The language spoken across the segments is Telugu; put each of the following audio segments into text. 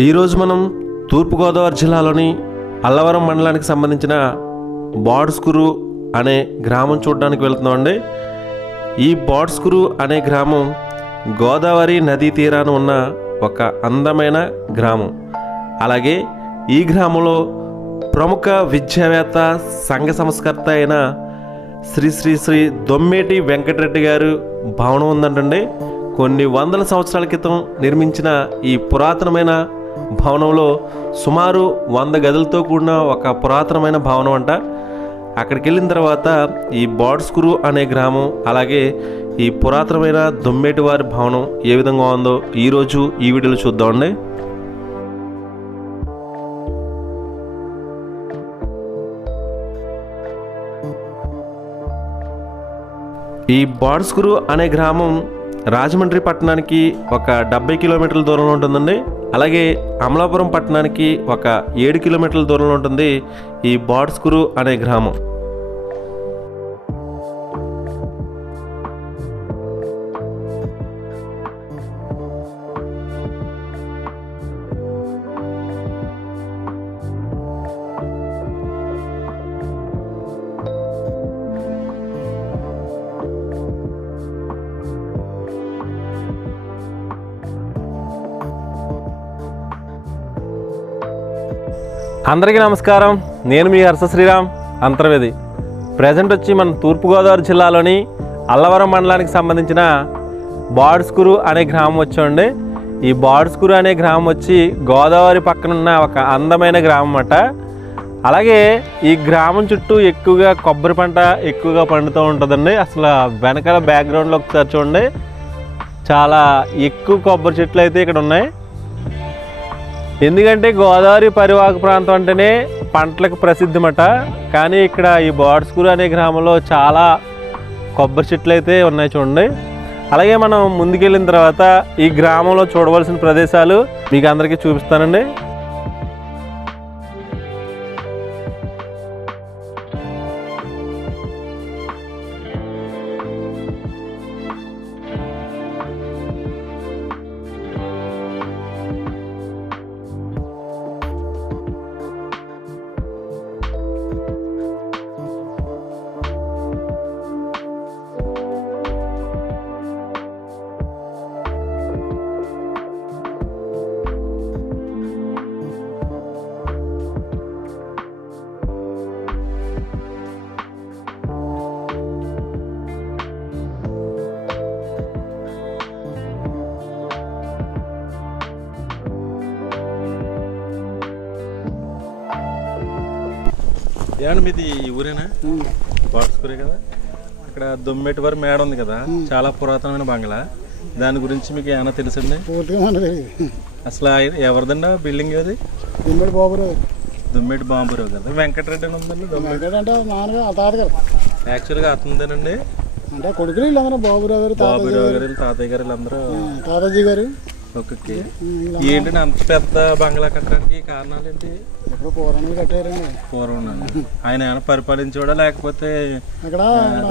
ఈరోజు మనం తూర్పుగోదావరి జిల్లాలోని అల్లవరం మండలానికి సంబంధించిన బాడ్స్కూరు అనే గ్రామం చూడడానికి వెళ్తున్నామండి. ఈ బాడ్స్కూరు అనే గ్రామం గోదావరి నదీ తీరాన ఉన్న ఒక అందమైన గ్రామం. అలాగే ఈ గ్రామంలో ప్రముఖ విద్యావేత్త సంఘ సంస్కర్త అయిన శ్రీ శ్రీ శ్రీ దొమ్మేటి వెంకటరెడ్డి గారు భవనం ఉందంటండి. కొన్ని వందల సంవత్సరాల క్రితం నిర్మించిన ఈ పురాతనమైన భవనంలో సుమారు 100 గదులతో కూడిన ఒక పురాతనమైన భవనం అంట. అక్కడికి వెళ్ళిన తర్వాత ఈ బాడ్స్కూరు అనే గ్రామం అలాగే ఈ పురాతనమైన దొమ్మేటి వారి భవనం ఏ విధంగా ఉందో ఈరోజు ఈ వీడియోలో చూద్దామండి. ఈ బాడ్స్కూరు అనే గ్రామం రాజమండ్రి పట్టణానికి ఒక 70 కిలోమీటర్ల దూరంలో ఉంటుందండి. అలాగే అమలాపురం పట్టణానికి ఒక 7 కిలోమీటర్ల దూరంలో ఉంటుంది ఈ బాడ్స్కూరు అనే గ్రామం. అందరికీ నమస్కారం. నేను మీ హర్ష శ్రీరామ్ అంతర్వేది. ప్రజెంట్ వచ్చి మన తూర్పుగోదావరి జిల్లాలోని అల్లవరం మండలానికి సంబంధించిన బాడ్స్కూరు అనే గ్రామం వచ్చామండి. ఈ బాడ్స్కూరు అనే గ్రామం వచ్చి గోదావరి పక్కన ఉన్న ఒక అందమైన గ్రామం అన్నమాట. అలాగే ఈ గ్రామం చుట్టూ ఎక్కువగా కొబ్బరి పంట ఎక్కువగా పండుతూ ఉంటుందండి. అసలు వెనకాల బ్యాక్గ్రౌండ్లో ఒకసారి చూడండి, చాలా ఎక్కువ కొబ్బరి చెట్లు అయితే ఇక్కడ ఉన్నాయి. ఎందుకంటే గోదావరి పరివాహక ప్రాంతం అంటేనే పంటలకు ప్రసిద్ధమట. కానీ ఇక్కడ ఈ బాడ్స్కూరు అనే గ్రామంలో చాలా కొబ్బరి చెట్లు అయితే ఉన్నాయి చూడండి. అలాగే మనం ముందుకెళ్ళిన తర్వాత ఈ గ్రామంలో చూడవలసిన ప్రదేశాలు మీకు అందరికీ చూపిస్తానండి. ఏమండి మీది ఈ ఊరేనా? బాడ్స్కూరే కదా. అక్కడ దొమ్మేటి వారి మేడ ఉంది కదా, చాలా పురాతనమైన బంగ్లా. దాని గురించి మీకు ఏమైనా తెలుసండి? అసలు ఎవరిదండి బిల్డింగ్ అది? దొమ్మేటి బాబురావు కదా. వెంకటరెడ్డి అని ఉందండి. యాక్చువల్గా అతనిదేనండి. అంటే కొడుకులు వీళ్ళందరూ బాబురావు గారు, తాతయ్య గారు వీళ్ళందరూ, తాతాజీ గారు. ఓకే. ఏంటంటే అంత పెద్ద బంగ్లా కట్టడానికి కారణాలు ఏంటి? ఎప్పుడు పూర్వంలో కట్టారండి. పూర్వం ఆయన ఏమైనా పరిపాలించేవాడా లేకపోతే అక్కడ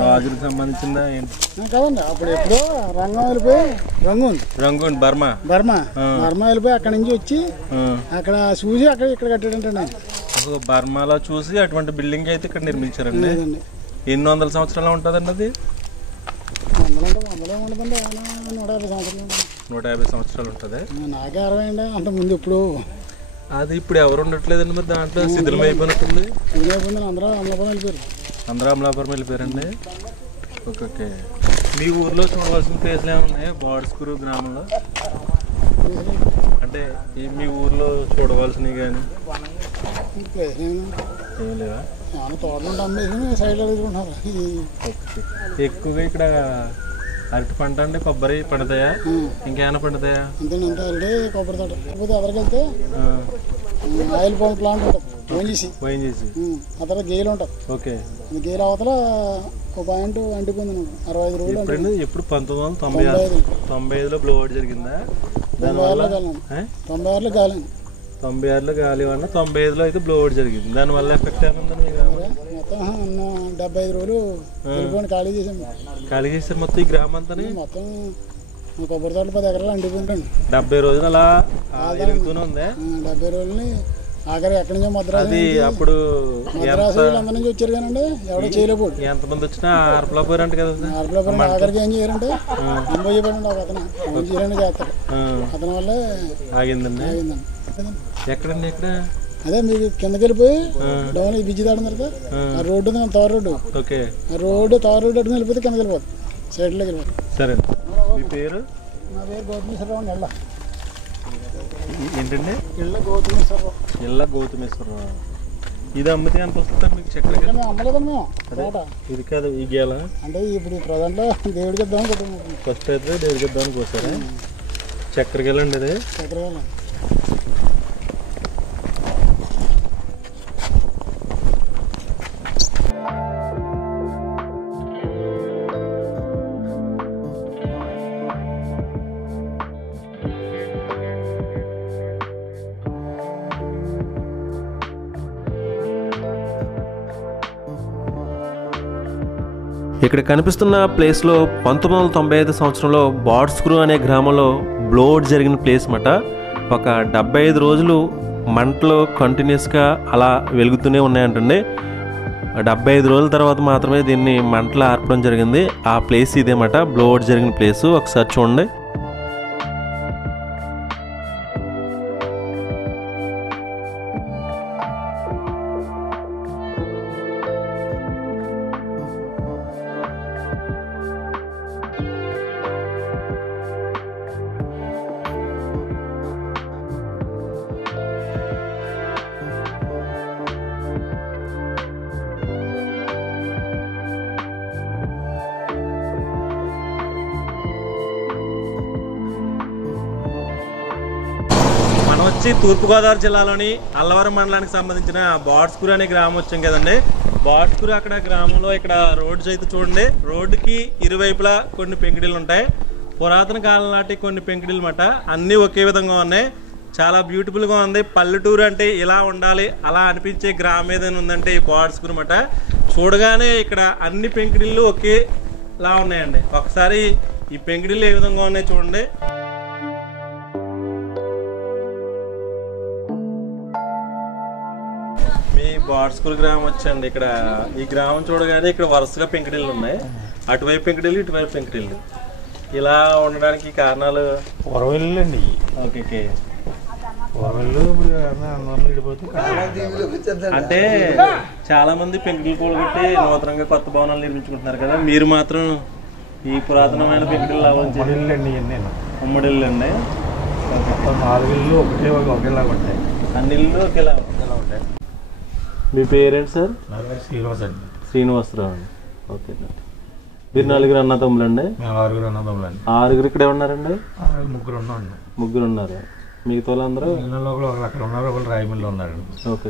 రాజులకు సంబంధించిందా ఏంటి? కాదండి, అప్పుడు ఎప్పుడో రంగం వెళ్ళిపోయి రంగూన్ బర్మా వెళ్ళిపోయి అక్కడ నుంచి వచ్చి అక్కడ చూసి అక్కడ ఇక్కడ కట్టాడంటే బర్మాలో చూసి అటువంటి బిల్డింగ్ అయితే ఇక్కడ నిర్మించారండి. ఎన్ని వందల సంవత్సరాలు ఉంటుందండి అది? 150 సంవత్సరాలు ఉంటుంది. నాకే 60 అండి. అంత ముందు ఇప్పుడు అది ఇప్పుడు ఎవరు ఉండట్లేదండి. మరి దాంట్లో శిథిలం అయిపోయినట్టుంది. అందరూ అమలాపురం వెళ్ళిపోయారు. అందరూ అమలాపురం వెళ్ళిపోయారండి. ఓకే. మీ ఊర్లో చూడవలసిన ప్లేస్లు ఏమైనా ఉన్నాయా బాడ్స్కూరు గ్రామంలో? అంటే మీ ఊర్లో చూడవలసినవి కానీ ఏం లేవా? తోటలు అమ్మేసి సైడ్లో తీసుకుంటున్నారు. ఎక్కువగా ఇక్కడ అరటి పంట అండి, కొబ్బరి పండుతాయా? ఇంకేమైనా పండుతాయా? అంతే ఆల్రెడీ కొబ్బరి తోట. కాకపోతే అదరికెళ్తే ఆయిల్ పంప్ ప్లాంట్ ఉంటుంది, పోయిన్ చేసి ఆ తర్వాత గేలు ఉంటుంది. ఓకే. గేలు అవతల ఒక పాయింట్ అంటిపోయింది 65 రోజులు. ఎప్పుడు 1995లో బ్లో అవుట్ జరిగిందా? 96లో గాలి 96లో గాలి వల్ల 95లో అయితే బ్లో అవుట్ జరిగింది. దానివల్ల ఎఫెక్ట్ ఏముందని మొత్తం 75 రోజులు ఖాళీ చేసాము. ఖాళీ చేసారు మొత్తం ఈ గ్రామం అంతా. మొత్తం కొబ్బరి తోటలు 10 ఎకరాలు అండిపోయిందండి. 70 రోజులు అలా ఎరుగుతూనే ఉంది. 70 రోజులని ఆఖరి ఎక్కడి నుంచో మద్రాసు వీళ్ళందరి నుంచి వచ్చారు కానండి, ఎవడో చేయలేకపోడు. ఎంతమంది వచ్చినా ఆర్పలేకపోయారంట కదా. ఆర్పలేకపోయారు. ఆఖరికి ఏం చేయారంటే ఇంబో చెప్పాడండి ఒక అతను, ఫోన్ చేయాలని చేస్తాడు. అతని వల్ల ఆగిందండి. ఎక్కడండి ఇక్కడ? అదే మీకు కిందకి వెళ్ళిపోయి డౌన్ ఈ బిజ్జి దాడిన తర్వాత ఆ రోడ్డు ఉంది, తార్ రోడ్డు. ఆ రోడ్డు తార్ రోడ్డు అటు వెళ్ళిపోతే కిందకి వెళ్ళిపోతుంది, సైడ్లోకి వెళ్ళిపోతుంది. సరే. మీ పేరు? నా పేరు గౌతమేశ్వరరావు. నెల ఏంటండి? ఇళ్ళ గౌతమేశ్వరరావు. ఇళ్ళ గౌతమేశ్వరరావు. ఇది అమ్మితే ఎంత వస్తుందా మీకు? చక్కెర అమ్మలేదండి మేము తోట. ఇది కాదు, ఈ గేల అంటే ఇప్పుడు ప్రజెంట్లో దేవుడికి ఇద్దామని కొట్టుకుంటున్నాం. ఫస్ట్ అయితే దేవుడికి ఇద్దామని కోసారా? చక్కెర గేలండి ఇది. చక్కెర గేల. ఇక్కడ కనిపిస్తున్న ప్లేస్లో 1995 సంవత్సరంలో బాడ్స్క్రూ అనే గ్రామంలో బ్లోడ్ జరిగిన ప్లేస్ అన్నమాట. ఒక 75 రోజులు మంటలు కంటిన్యూస్గా అలా వెలుగుతూనే ఉన్నాయంటండి. 75 రోజుల తర్వాత మాత్రమే దీన్ని మంటలు ఆర్పడం జరిగింది. ఆ ప్లేస్ ఇదేమాట, బ్లోడ్ జరిగిన ప్లేసు. ఒకసారి చూడండి. వచ్చి తూర్పుగోదావరి జిల్లాలోని అల్లవరం మండలానికి సంబంధించిన బాడ్స్కూరు అనే గ్రామం వచ్చాం కదండి. బాడ్స్కూరు అక్కడ గ్రామంలో ఇక్కడ రోడ్స్ అయితే చూడండి. రోడ్డుకి ఇరువైపులా కొన్ని పెంకుడిలు ఉంటాయి. పురాతన కాలం నాటి కొన్ని పెంకుడిలు మాట. అన్నీ ఒకే విధంగా ఉన్నాయి. చాలా బ్యూటిఫుల్గా ఉంది. పల్లెటూరు అంటే ఇలా ఉండాలి అలా అనిపించే గ్రామం ఏదైనా ఉందంటే ఈ బాడ్స్కూరు మాట. చూడగానే ఇక్కడ అన్ని పెంకుడిళ్ళు ఒకేలా ఉన్నాయండి. ఒకసారి ఈ పెంకుడిళ్ళు ఏ విధంగా ఉన్నాయి చూడండి. బాడ్స్కూరు గ్రామం వచ్చండి. ఇక్కడ ఈ గ్రామం చూడగానే ఇక్కడ వరుసగా పెంకుటిల్లు ఉన్నాయి. అటువైపు పెంకుటిల్లు, ఇటువైపు పెంకుటిల్లు. ఇలా ఉండడానికి కారణాలు వరవెల్లండి. ఓకే. అంటే చాలా మంది పెంకుటిల్లు కూడగొట్టి నూతనంగా కొత్త భవనాలు నిర్మించుకుంటున్నారు కదా. మీరు మాత్రం ఈ పురాతనమైన పెంకుటిల్లు ఉమ్మడిల్లు అండి. 4 ఇళ్ళు ఒకేలా ఉంటాయి. అన్ని ఇల్లు ఒకేలా ఉంటాయి. మీ పేరెంట్ సార్? శ్రీనివాస్ అండి. శ్రీనివాసరావు అండి. ఓకే. మీరు 4 అన్నదమ్ములు అండి? 6 అన్నదమ్ములు అండి. 6 ఇక్కడే ఉన్నారండి? 3 ఉన్నారు. మిగతా వాళ్ళందరూ ఒకరు అక్కడ ఉన్నారు, ఒకరు రాయమిల్లో ఉన్నారండి. ఓకే.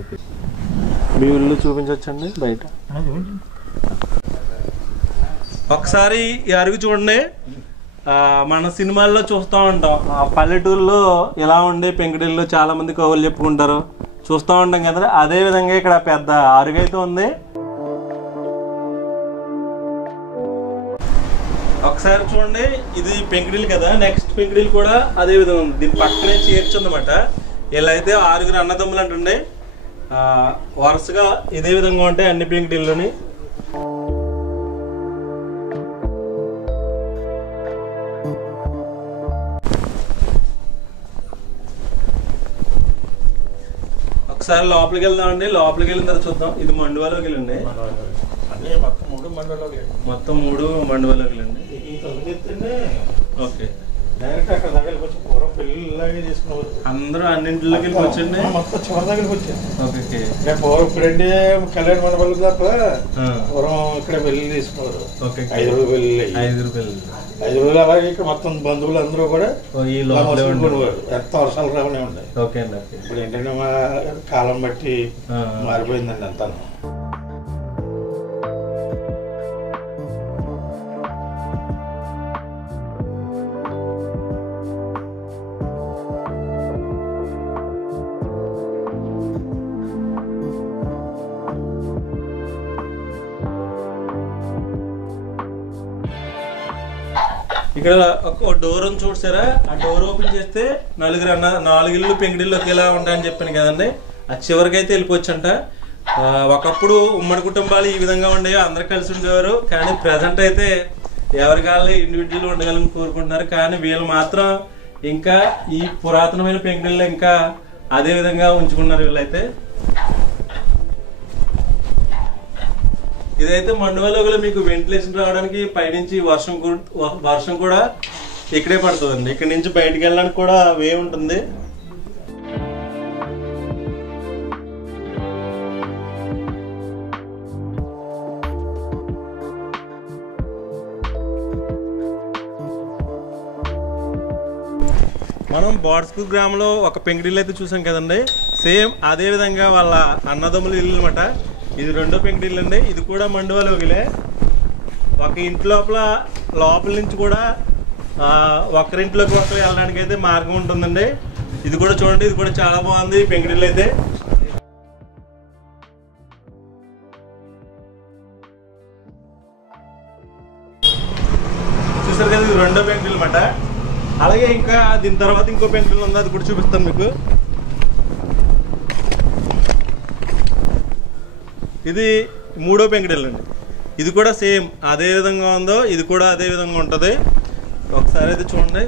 మీ ఇల్లు చూపించవచ్చండి బయట? ఒకసారి ఈ అరుగు చూడండి. మన సినిమాల్లో చూస్తూ ఉంటాం పల్లెటూరులో ఇలా ఉండే పెంకుటిల్లు చాలా మంది కవులు చెప్పుకుంటారు, చూస్తూ ఉంటాం కదా. అదే విధంగా ఇక్కడ పెద్ద అరుగైతే ఉంది. ఒకసారి చూడండి, ఇది పెంకుటిల్లు కదా. నెక్స్ట్ పెంకుటిల్లు కూడా అదే విధంగా ఉంది. దీని పక్కనే చేర్చుందన్నమాట. ఇలా అయితే 6 అన్నదమ్ములు అంటుండే. వరుసగా ఇదే విధంగా ఉంటాయి అన్ని పెంకుటిల్లుని. ఒకసారి లోపలికి వెళ్దామండి. లోపలికి వెళ్ళిన తర్వాత చూద్దాం. ఇది మండువాలోకి వెళ్ళండి. మొత్తం 3 మండువాలోకి వెళ్ళండి. ఓకే. అందరూ అన్నింటిలోకి వెళ్ళి వచ్చండి. ఇప్పుడంటే కళ్యాణ మండపాలకు తప్ప పూర్వం ఇక్కడ పెళ్లి తీసుకున్నారు. 5 రోజులు అలాగే ఇక్కడ మొత్తం బంధువులు అందరూ కూడా ఎంత వర్షాలు రావనే ఉంటాయి. ఇప్పుడు ఏంటంటే మా కాలం బట్టి మారిపోయిందండి అంతా. ఇక్కడ ఒక డోర్ ఉంది చూసారా, ఆ డోర్ ఓపెన్ చేస్తే 4 ఇళ్ళు పెంకుటిల్లు ఒకేలా ఉంటాయని చెప్పాను కదండి. ఆ చివరికి అయితే వెళ్ళిపోవచ్చంట. ఒకప్పుడు ఉమ్మడి కుటుంబాలు ఈ విధంగా ఉండేవి, అందరు కలిసి ఉండేవారు. కానీ ప్రజెంట్ అయితే ఎవరి కాళ్ళు ఇండివిజువల్ ఉండగలని కోరుకుంటున్నారు. కానీ వీళ్ళు మాత్రం ఇంకా ఈ పురాతనమైన పెంకుటిల్లు ఇంకా అదే విధంగా ఉంచుకున్నారు వీళ్ళైతే. ఇదైతే మండువాలోగిలో మీకు వెంటిలేషన్ రావడానికి పైనుంచి వర్షం కూడా ఇక్కడే పడుతుందండి. ఇక్కడ నుంచి బయటికి వెళ్ళడానికి కూడా వే ఉంటుంది. మనం బాడ్స్కూర్ గ్రామంలో ఒక పెంకుటిల్లు అయితే చూసాం కదండి. సేమ్ అదే విధంగా వాళ్ళ అన్నదమ్ముల ఇల్లు అనమాట. ఇది 2వ పెంకుటిల్లు అండి. ఇది కూడా మండువాలోగిలే. ఒక ఇంటి లోపల నుంచి కూడా ఒకరింట్లోకి ఒకరు వెళ్ళడానికి అయితే మార్గం ఉంటుందండి. ఇది కూడా చూడండి, ఇది కూడా చాలా బాగుంది పెంకుటిల్లు అయితే. చూసారు కదా, ఇది 2వ పెంకుటిల్లు అనమాట. అలాగే ఇంకా దీని తర్వాత ఇంకో పెంకుటిల్లు ఉంది, అది కూడా చూపిస్తాను మీకు. ఇది 3వ పెంకుటిల్లు అండి. ఇది కూడా సేమ్ అదే విధంగా ఉందో ఇది కూడా అదే విధంగా ఉంటుంది. ఒకసారి అయితే చూడండి,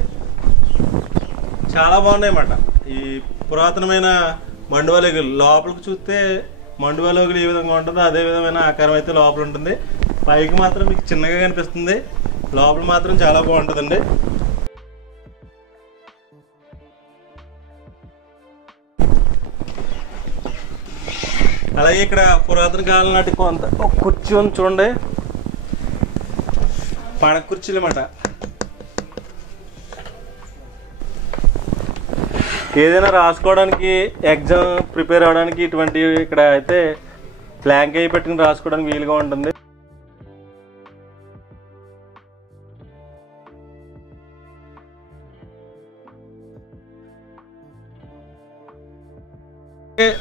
చాలా బాగున్నాయి అన్నమాట. ఈ పురాతనమైన మండువాలోగిలు లోపలికి చూస్తే మండువాలోగిలు ఏ విధంగా ఉంటుందో అదే విధమైన ఆకారం అయితే లోపల ఉంటుంది. పైకి మాత్రం మీకు చిన్నగా కనిపిస్తుంది, లోపల మాత్రం చాలా బాగుంటుందండి. అలాగే ఇక్కడ పురాతన కాలం నాటి కొంత ఒక కుర్చీ ఉంది చూడండి, పడక కుర్చీలు అన్నమాట. ఏదైనా రాసుకోవడానికి ఎగ్జామ్ ప్రిపేర్ అవ్వడానికి ఇటువంటి ఇక్కడ అయితే ప్లాంక్ అయి పెట్టుకుని రాసుకోవడానికి వీలుగా ఉంటుంది.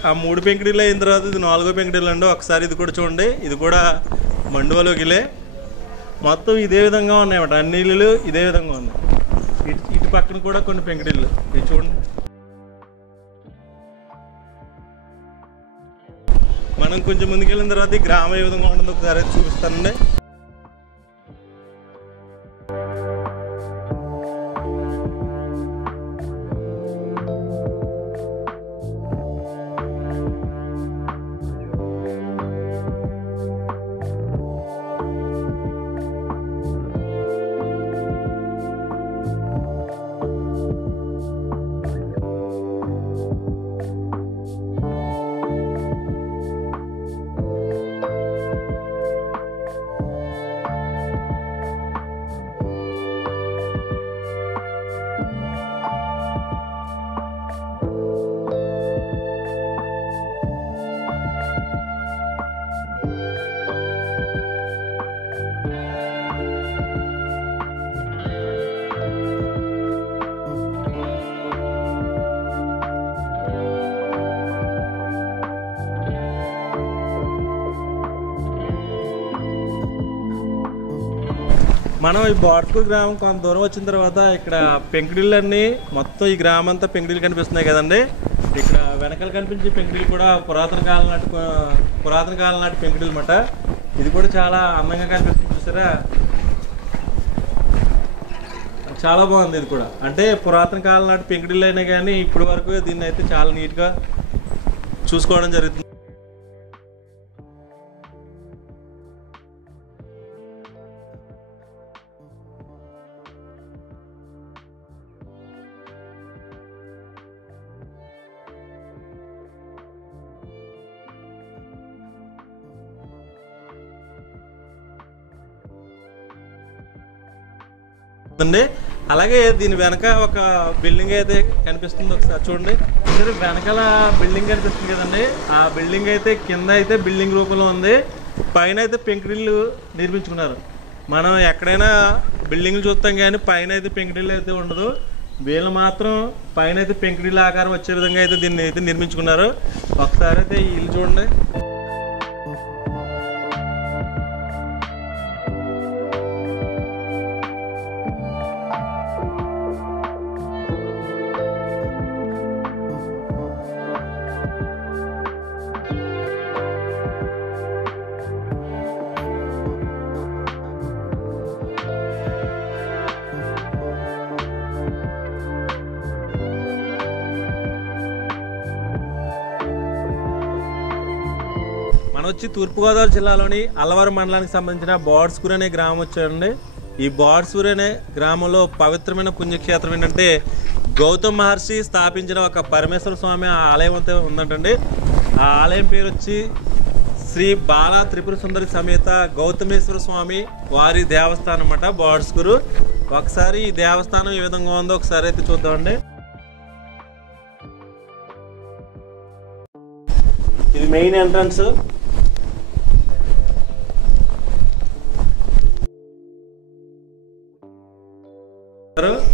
ఆ 3 పెంకుటిల్లు అయిన తర్వాత ఇది 4వ పెంకుటిల్లు అండి. ఒకసారి ఇది కూడా చూడండి, ఇది కూడా మండువాలోగిలే. మొత్తం ఇదే విధంగా ఉన్నాయన్నమాట, అన్ని ఇల్లులు ఇదే విధంగా ఉన్నాయి. ఇటు పక్కన కూడా కొన్ని పెంకుటిల్లు ఇది చూడండి. మనం కొంచెం ముందుకెళ్ళిన తర్వాత ఈ గ్రామం ఏ విధంగా ఉంటుందో ఒకసారి అయితే చూపిస్తానండి. మనం ఈ బాడ్స్కూర్ గ్రామం కొంత దూరం వచ్చిన తర్వాత ఇక్కడ పెంకుటిల్లు అన్నీ మొత్తం ఈ గ్రామం అంతా పెంకుటిల్లు కనిపిస్తున్నాయి కదండి. ఇక్కడ వెనకాల కనిపించే పెంకుటిల్లు కూడా పురాతన కాలం నాటి పెంకుటిల్లు అన్నమాట. ఇది కూడా చాలా అందంగా కనిపిస్తుంది చూసారా, చాలా బాగుంది. ఇది కూడా అంటే పురాతన కాలం నాటి పెంకుటిల్లు అయినా కానీ ఇప్పటి వరకు దీన్ని అయితే చాలా నీట్గా చూసుకోవడం జరుగుతుంది. అలాగే దీని వెనక ఒక బిల్డింగ్ అయితే కనిపిస్తుంది, ఒకసారి చూడండి. సరే వెనకాల బిల్డింగ్ కనిపిస్తుంది కదండి, ఆ బిల్డింగ్ అయితే కింద అయితే బిల్డింగ్ రూపంలో ఉంది, పైన అయితే పెంకుటిల్లు నిర్మించుకున్నారు. మనం ఎక్కడైనా బిల్డింగ్లు చూస్తాం కానీ పైన అయితే పెంకుటిల్లు అయితే ఉండదు. వీళ్ళు మాత్రం పైన అయితే పెంకుటిల్లు ఆకారం వచ్చే విధంగా అయితే దీన్ని అయితే నిర్మించుకున్నారు. ఒకసారి అయితే ఈ ఇల్లు చూడండి. మనం వచ్చి తూర్పుగోదావరి జిల్లాలోని అల్లవరం మండలానికి సంబంధించిన బోర్డ్స్కూర్ అనే గ్రామం వచ్చారండి. ఈ బోర్డ్స్కూర్ అనే గ్రామంలో పవిత్రమైన పుణ్యక్షేత్రం ఏంటంటే గౌతమ్ మహర్షి స్థాపించిన ఒక పరమేశ్వర స్వామి ఆలయం అయితే ఉందంటండి. ఆ ఆలయం పేరు వచ్చి శ్రీ బాలా త్రిపుర సుందరి సమేత గౌతమేశ్వర స్వామి వారి దేవస్థానం అన్నమాట బోర్డ్స్కూర్. ఒకసారి ఈ దేవస్థానం ఏ విధంగా ఉందో ఒకసారి అయితే చూద్దామండి. ఇది మెయిన్ ఎంట్రన్స్.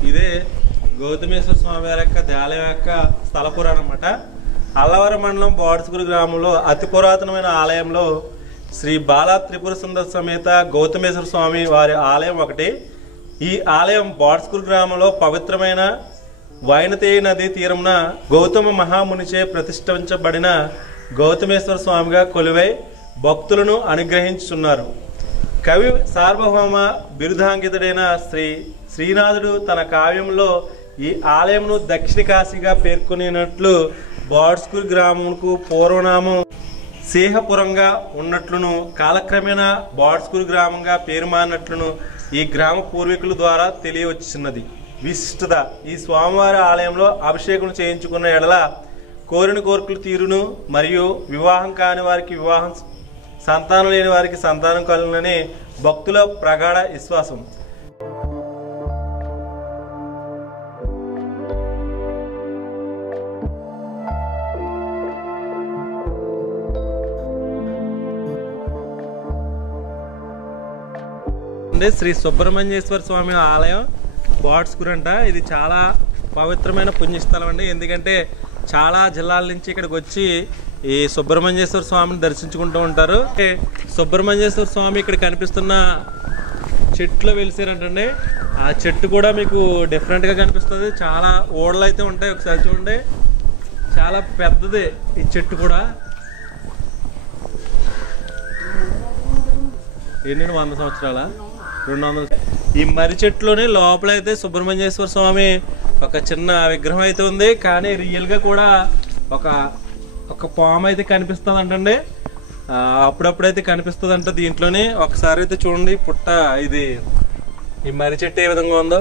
ఇదే గౌతమేశ్వర స్వామి వారి యొక్క దేవాలయం యొక్క స్థల పురాణం అన్నమాట. అల్లవరం మండలం బోర్డ్స్కూర్ గ్రామంలో అతి పురాతనమైన ఆలయంలో శ్రీ బాలా త్రిపుర సుందరి సమేత గౌతమేశ్వర స్వామి వారి ఆలయం ఒకటి. ఈ ఆలయం బోర్డ్స్కూర్ గ్రామంలో పవిత్రమైన వైనతేయ నదీ తీరంన గౌతమ మహామునిచే ప్రతిష్ఠించబడిన గౌతమేశ్వర స్వామిగా కొలువై భక్తులను అనుగ్రహించుతున్నారు. కవి సార్వభౌమ బిరుదాంకితుడైన శ్రీనాథుడు తన కావ్యంలో ఈ ఆలయంను దక్షిణ కాశీగా పేర్కొనినట్లు బోర్డ్స్కూర్ గ్రామంకు పూర్వనామం సేహపురంగా ఉన్నట్లును కాలక్రమేణా బోర్డ్స్కూర్ గ్రామంగా పేరు మారినట్లును ఈ గ్రామ పూర్వీకుల ద్వారా తెలియవచ్చున్నది. విశిష్టత: ఈ స్వామివారి ఆలయంలో అభిషేకం చేయించుకున్న ఎడల కోరిన కోరికలు తీరును, మరియు వివాహం కాని వారికి వివాహం, సంతానం లేని వారికి సంతానం కలుగునని భక్తుల ప్రగాఢ విశ్వాసం. శ్రీ సుబ్రహ్మణ్యేశ్వర స్వామి ఆలయం బోర్డ్స్కూర్ అంట. ఇది చాలా పవిత్రమైన పుణ్యస్థలం అండి. ఎందుకంటే చాలా జిల్లాల నుంచి ఇక్కడికి వచ్చి ఈ సుబ్రహ్మణ్యేశ్వర స్వామిని దర్శించుకుంటూ ఉంటారు. సుబ్రహ్మణ్యేశ్వర స్వామి ఇక్కడ కనిపిస్తున్న చెట్లు వెలిసారంటండి. ఆ చెట్టు కూడా మీకు డిఫరెంట్గా కనిపిస్తుంది. చాలా ఓడలు అయితే ఉంటాయి. ఒకసారి చూడండి, చాలా పెద్దది ఈ చెట్టు కూడా. ఎన్ని 100 సంవత్సరాల 200. ఈ మర్రి చెట్టులోనే లోపలైతే సుబ్రహ్మణ్యేశ్వర స్వామి ఒక చిన్న విగ్రహం అయితే ఉంది. కానీ రియల్గా కూడా ఒక పాము అయితే కనిపిస్తుంది అంటండి. అప్పుడప్పుడైతే కనిపిస్తుంది అంట దీంట్లోనే. ఒకసారి అయితే చూడండి పుట్ట, ఇది ఈ మర్రి చెట్టు ఏ విధంగా ఉందో.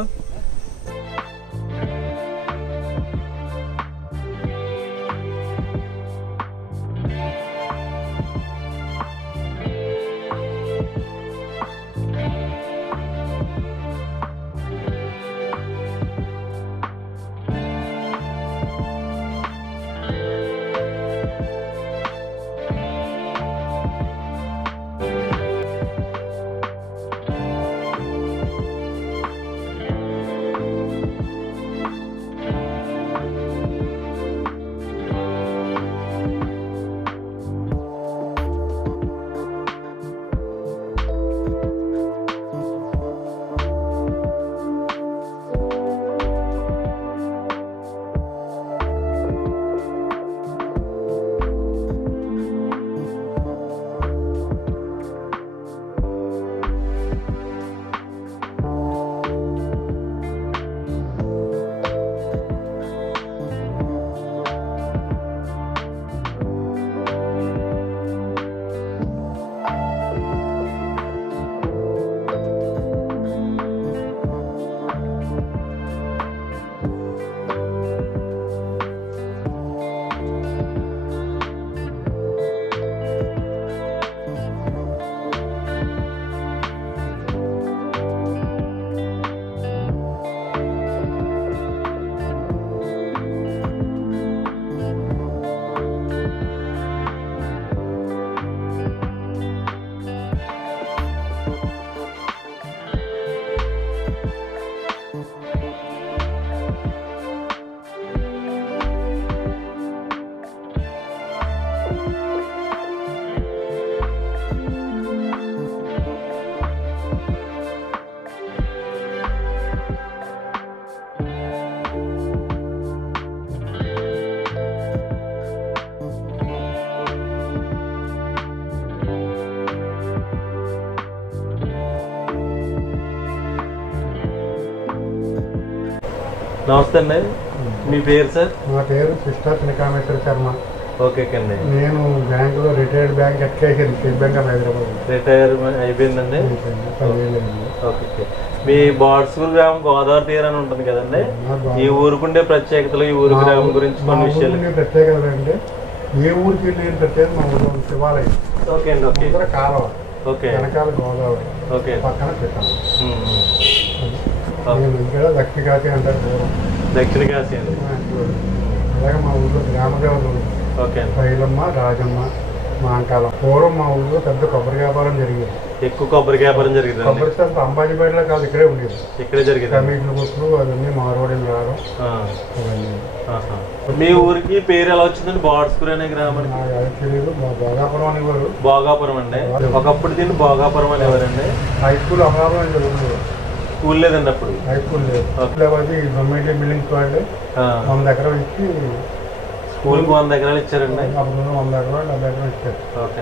నమస్తే అండి, మీ పేరు సార్? నా పేరు కృష్ణ కనకామేశ్వర శర్మ. ఓకే అండి. నేను బ్యాంకులో రిటైర్డ్ బ్యాంక్ ఎక్కేసాను, స్టేట్ బ్యాంక్ ఆఫ్ హైదరాబాద్. రిటైర్ అయిపోయిందండి. ఓకే. మీ బాడ్స్కూర్ గ్రామం గోదావరి తీరం అని ఉంటుంది కదండి, ఈ ఊరుకుండే ప్రత్యేకతలు, ఈ ఊరు గ్రామం గురించి కొన్ని విషయాలు. ప్రత్యేకత అంటే ఏ ఊరికి నేను ప్రత్యేకత మా ఊళ్ళో శివాలయం. ఓకే అండి. ఓకే. కాలువ. ఓకే. వెనకాల గోదావరి. ఓకే. పక్కన పెట్టాను. ఇక్కడ దక్షిణ కాశీ అంటారు పూర్వం. దక్షిణ కాశీ అండి. అలాగే మా ఊళ్ళో గ్రామదేవతలు పైలమ్మ, రాజమ్మ, మాంకాలం. పూర్వం మా ఊళ్ళో పెద్ద కొబ్బరి వ్యాపారం జరిగేది. ఎక్కువ కొబ్బరి వ్యాపారం జరిగింది. కొబ్బరి సంత అంబాజీపేటలో కాదు, ఇక్కడే ఉండేది. ఇక్కడే జరిగింది. కమిట్లు కొట్లు అవన్నీ మార్వాడీలు రావడం. మీ ఊరికి పేరు ఎలా వచ్చిందండి బాడ్స్కూర్ అనే గ్రామానికి? నాకు తెలియదు. భోగాపురం అనేవారు. భోగాపురం అండి. ఒకప్పుడు దీన్ని భోగాపురం అనేవారండి. హై స్కూల్ అమరాపురం చదువుకునేవారు. స్కూల్ లేదండి అప్పుడు. హై స్కూల్ లేదు. గవర్నమెంట్ బిల్డింగ్స్ వాళ్ళు 100 ఎకరాలు ఇచ్చి స్కూల్కి 100 ఎకరాలు ఇచ్చారండి. అప్పుడు 100 ఎకరాలు 70 ఎకరాలు ఇచ్చారు. ఓకే.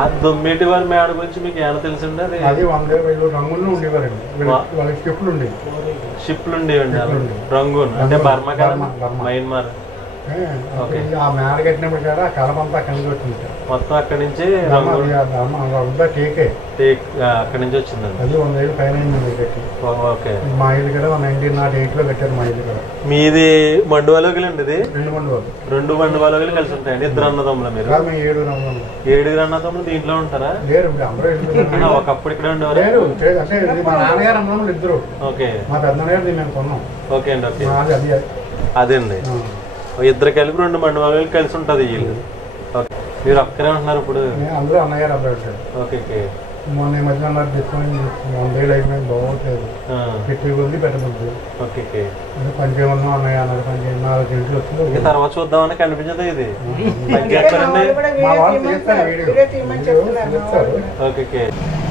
ఆ దొమ్మేటి వారి మేడ గురించి మీకు ఏమైనా తెలుసండి? అది 100 రంగుల్లో ఉండేవారండి. వాళ్ళకి షిప్లు ఉండేవి. షిప్లు ఉండేవండి రంగు అంటే బర్మా కదా, మయన్మార్. ఆ మేడ కట్టినప్పుడు కూడా కలమంతా కలిసి వచ్చింది. మొత్తం అక్కడి నుంచి అక్కడి నుంచి వచ్చిందండి. అది 100 ఏళ్ళు పైన కట్టి. ఓకే. మా ఇల్లు కూడా 1908 లో కట్టారు. మా ఇల్లు కూడా. మీది మండువాలోగిలు అండి? ఇది 2 మండువాలు. 2 మండువాలోగిలు కలిసి ఉంటాయండి. 2 అన్నదమ్ములు మీరు? 7 అన్నదమ్ములు దీంట్లో ఉంటారా? లేరు, అందరూ ఒకప్పుడు ఇక్కడ ఉండేవారు. అంటే మా నాన్నగారు అన్నదమ్ములు 2. ఓకే. మా పెద్దనాన్నగారు మేము కొన్నాం. ఓకే అండి. ఓకే. అదే అండి. 2 కలిపి 2 మండువాలోగిలు కలిసి ఉంటుంది ఇల్లు. ఓకే. మీరు ఒక్కరే ఉంటున్నారు ఇప్పుడు? అందరూ అన్నగారు అబ్బాయి. ఓకే. మొన్న ఈ మధ్య అన్నారు తీసుకొని 100 ఏళ్ళు అయిపోయింది, బాగోట్లేదు. పెట్టి కొద్ది పెట్టబుద్ది. ఓకే. పంచేమన్నా అన్నయ్య అన్నారు. 4 ఇంట్లో వచ్చింది. తర్వాత చూద్దామని కనిపించదు ఇది. ఓకే.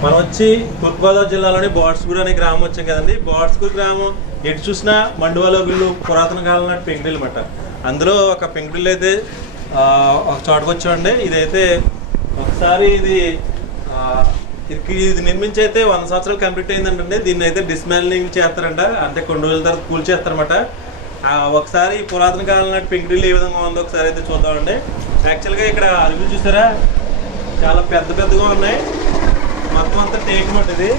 మనం వచ్చి తూర్పుగోదావరి జిల్లాలోని బాడ్స్కూర్ అనే గ్రామం వచ్చాం కదండి. బాడ్స్కూర్ గ్రామం ఎటు చూసినా మండువాలోగిళ్ళు పురాతన కాలం నాటి పెంకుటిల్లు అన్నమాట. అందులో ఒక పెంకుటిల్లు అయితే ఒక చోటకు వచ్చామండి. ఇదైతే ఒకసారి ఇది నిర్మించి అయితే 100 సంవత్సరాలు కంప్లీట్ అయిందంటే దీన్ని అయితే డిస్మాండ్లింగ్ చేస్తారంట. అంటే కొన్ని రోజుల తర్వాత కూల్ చేస్తారనమాట. ఒకసారి పురాతన కాలం నాటి పెంకుటిల్లు ఏ విధంగా ఉందో ఒకసారి అయితే చూద్దామండి. యాక్చువల్గా ఇక్కడ అరుగులు చూసారా, చాలా పెద్దగా ఉన్నాయి. మొత్తం అంతా టేక్ మాట. ఇది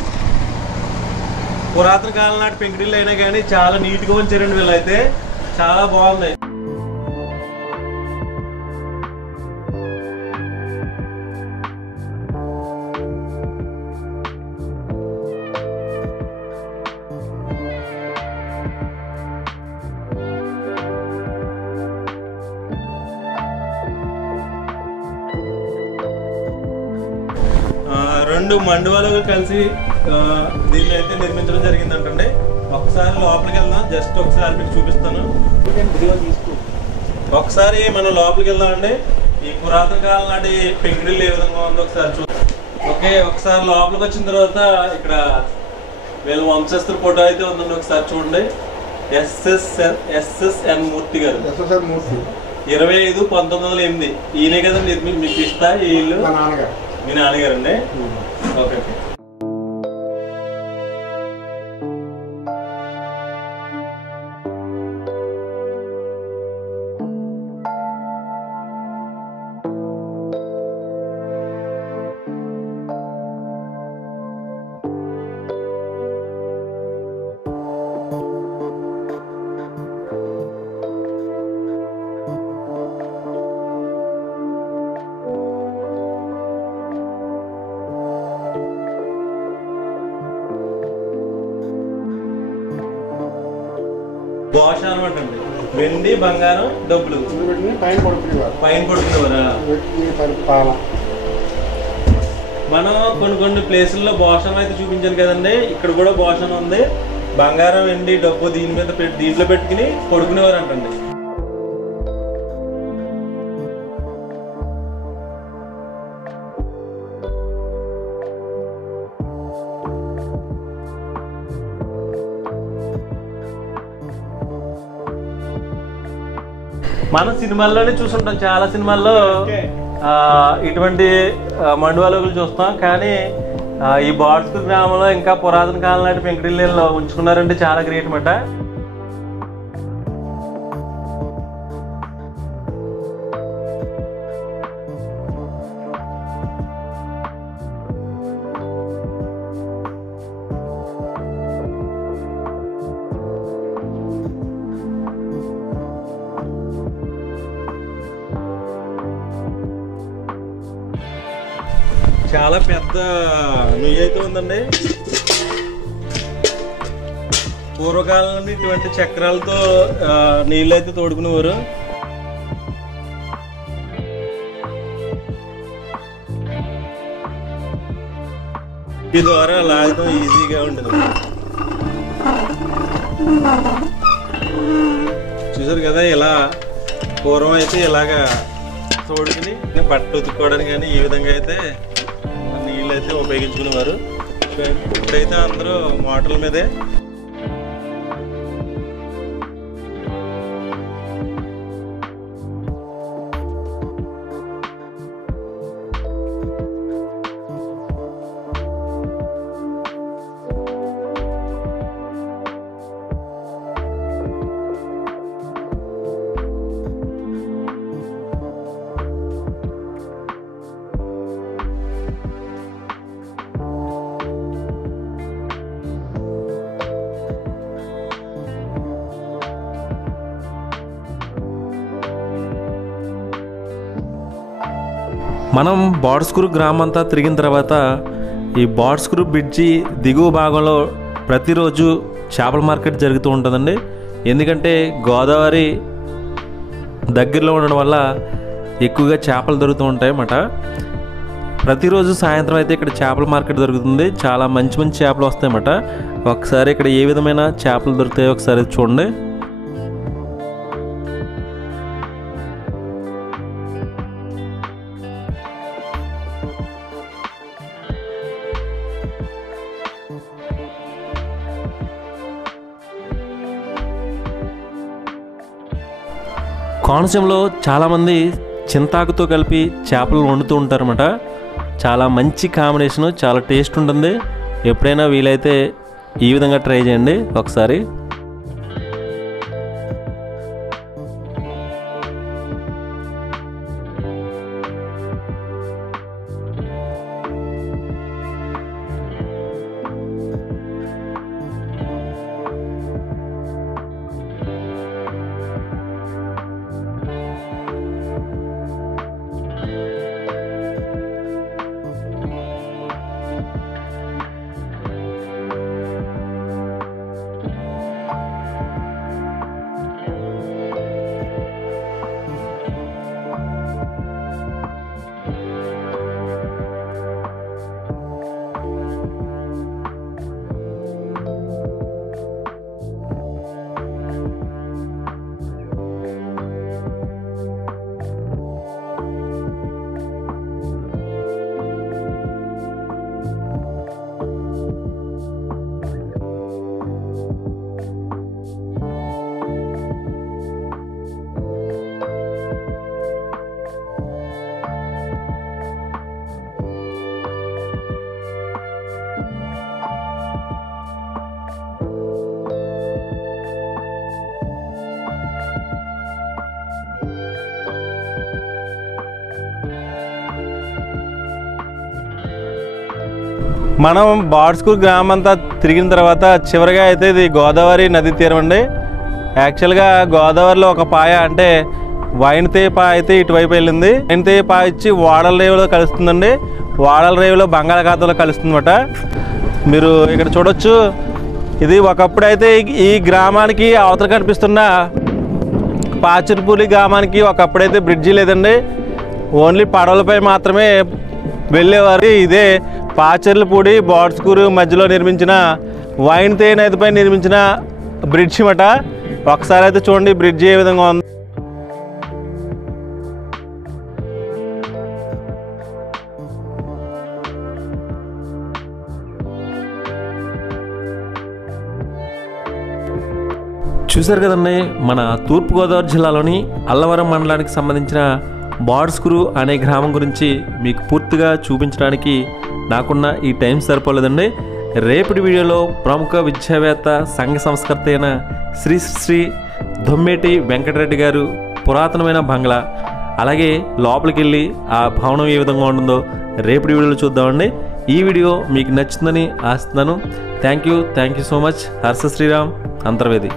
పురాతన కాలం నాటి పెంకుటిల్లు అయినా కానీ చాలా నీట్గా ఉంచారండి వీళ్ళైతే. చాలా బాగుంది. రెండు మండువాలు కలిసి దీన్ని అయితే నిర్మించడం జరిగిందంటే. ఒకసారి లోపలికి వెళ్దాం, జస్ట్ ఒకసారి మీకు చూపిస్తాను. ఒకసారి మనం లోపలికి వెళ్దామండి. ఈ పురాతన కాలం నాటి పెంకుటిల్లు ఏ విధంగా ఉందో ఒకసారి చూద్దాం. ఓకే. ఒకసారి లోపలికి వచ్చిన తర్వాత ఇక్కడ వీళ్ళ వంశస్థుల ఫోటో అయితే ఉందండి. ఒకసారి చూడండి. ఎస్ఎస్ఎన్ మూర్తి గారు. 25/1908. ఈయనే కదండి మీకు ఇస్తా ఈ ఇల్లు? మీ నాన్నగారండి. ఓకే. దోష అనమాట అండి. వెండి, బంగారం, డబ్బులు పైన పడుకునేవారా? మనం కొన్ని ప్లేసుల్లో భోషణం అయితే చూపించాను కదండి. ఇక్కడ కూడా భోషణం ఉంది. బంగారం, వెండి, డబ్బు దీంట్లో పెట్టుకుని పడుకునేవారు అంటండి. మనం సినిమాల్లోనే చూసుంటాం, చాలా సినిమాల్లో ఇటువంటి మండువాలోగులు చూస్తాం. కానీ ఈ బాడ్స్కూర్ గ్రామంలో ఇంకా పురాతన కాలం నాటి పెంకుటిల్లు ఉంచుకున్నారంటే చాలా గ్రేట్ అన్నమాట. చాలా పెద్ద నుయ్యి అయితే ఉందండి. పూర్వకాలం నుండి ఇటువంటి చక్రాలతో నీళ్ళు అయితే తోడుకునేవారు. ఈ ద్వారా లాగడం ఈజీగా ఉండదు. చూసారు కదా, ఇలా పూర్వం అయితే ఇలాగా తోడుకుని బట్టలు ఉతుక్కోవడానికి కానీ ఈ విధంగా అయితే నీళ్ళు అయితే ఉపయోగించుకునేవారు. ఇప్పుడైతే అందరూ మోటార్ల మీదే. మనం బాడ్స్కూరు గ్రామం అంతా తిరిగిన తర్వాత ఈ బాడ్స్కూరు బ్రిడ్జి దిగువ భాగంలో ప్రతిరోజు చేపల మార్కెట్ జరుగుతూ ఉంటుందండి. ఎందుకంటే గోదావరి దగ్గరలో ఉండడం వల్ల ఎక్కువగా చేపలు దొరుకుతూ ఉంటాయి అన్నమాట. ప్రతిరోజు సాయంత్రం అయితే ఇక్కడ చేపల మార్కెట్ దొరుకుతుంది. చాలా మంచి మంచి చేపలు వస్తాయన్నమాట. ఒకసారి ఇక్కడ ఏ విధమైన చేపలు దొరుకుతాయో ఒకసారి చూడండి. కోనసీమలో చాలామంది చింతాకుతో కలిపి చేపలు వండుతూ ఉంటారన్నమాట. చాలా మంచి కాంబినేషను, చాలా టేస్ట్ ఉంటుంది. ఎప్పుడైనా వీలైతే ఈ విధంగా ట్రై చేయండి ఒకసారి. మనం బాడ్స్కూరు గ్రామం అంతా తిరిగిన తర్వాత చివరిగా అయితే ఇది గోదావరి నది తీరం అండి. యాక్చువల్గా గోదావరిలో ఒక పాయ అంటే వైనతేయ పాయ అయితే ఇటువైపు వెళ్ళింది. వైనతేయ పాయ ఇచ్చి వాడల రేవులో కలుస్తుందండి. వాడల రేవులో బంగాళాఖాతంలో కలుస్తుందన్నమాట. మీరు ఇక్కడ చూడొచ్చు. ఇది ఒకప్పుడు అయితే ఈ గ్రామానికి అవతల కనిపిస్తున్న పాచిరిపూలి గ్రామానికి ఒకప్పుడైతే బ్రిడ్జి లేదండి. ఓన్లీ పడవలపై మాత్రమే వెళ్ళేవారు. ఇదే పాచెర్లపూడి బాడ్స్కూరు మధ్యలో నిర్మించిన వైనతేయ నదిపై నిర్మించిన బ్రిడ్జి మాట. ఒకసారి అయితే చూడండి బ్రిడ్జి ఏ విధంగా ఉంది. చూశారు కదండి, మన తూర్పుగోదావరి జిల్లాలోని అల్లవరం మండలానికి సంబంధించిన బాడ్స్కూరు అనే గ్రామం గురించి మీకు పూర్తిగా చూపించడానికి నాకున్న ఈ టైం సరిపోలేదండి. రేపటి వీడియోలో ప్రముఖ విద్యావేత్త సంఘ సంస్కర్త అయిన శ్రీ శ్రీ దొమ్మేటి వెంకటరెడ్డి గారు పురాతనమైన బంగ్లా, అలాగే లోపలికి వెళ్ళి ఆ భవనం ఏ విధంగా ఉంటుందో రేపటి వీడియోలో చూద్దామండి. ఈ వీడియో మీకు నచ్చిందని ఆశిస్తున్నాను. Thank you so much. Harsha Sriram Antarvedi.